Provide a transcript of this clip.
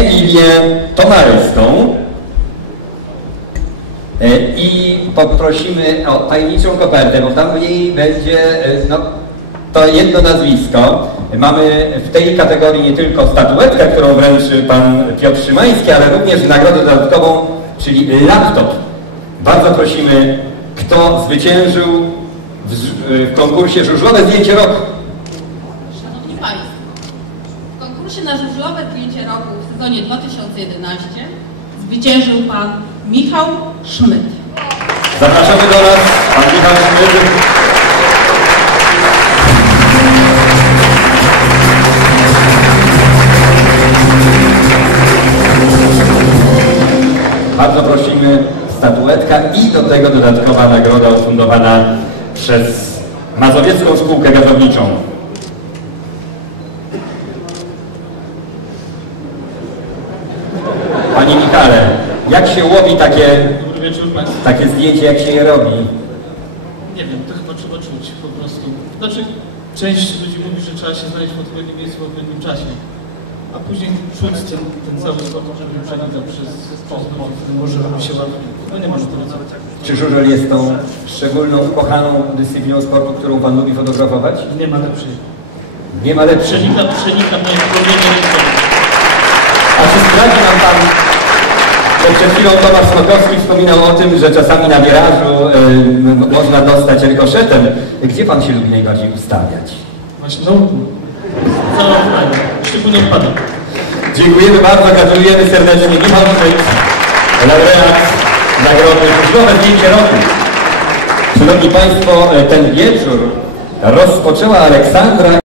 Emilię Tomaryską. E, I poprosimy o tajemniczą kopertę, bo tam w niej będzie e, no, to jedno nazwisko. Mamy w tej kategorii nie tylko statuetkę, którą wręczy pan Piotr Szymański, ale również nagrodę dodatkową, czyli laptop. Bardzo prosimy, kto zwyciężył w, w konkursie Żużlowe Zdjęcie Roku. W konkursie na żużlowe zdjęcie roku w sezonie 2011 zwyciężył Pan Michał Szmyt. Zapraszamy do nas, pan Michał Szmyt. Bardzo prosimy, statuetka i do tego dodatkowa nagroda ufundowana przez Mazowiecką Spółkę Gazowniczą. Panie Michale, jak się łowi takie, Dobry wieczór Państwu. takie zdjęcie, jak się je robi? Nie wiem, to chyba trzeba czuć po prostu. Znaczy, część ludzi mówi, że trzeba się znaleźć w odpowiednim miejscu w odpowiednim czasie. A później czuć ten, ten cały spokój, żeby przenikał przez, ludzi, może robi się łatwiej. No nie może to tak. Czy żużel jest tą szczególną, ukochaną dyscypliną sportu, którą Pan lubi fotografować? Nie ma lepszej. Nie ma lepszej. Przenika, przenika mnie w A czy zdradzi nam Pan, przed chwilą Tomasz Smokowski wspominał o tym, że czasami na wirażu y, można dostać rykoszetem. Gdzie Pan się lubi najbardziej ustawiać? Właśnie no, cała fajna. Szczególnie odpada. Dziękujemy bardzo, gratulujemy serdecznie. Michał Szmyt, laureat nagrody Żużlowe Zdjęcie Roku. Szanowni Państwo, ten wieczór rozpoczęła Aleksandra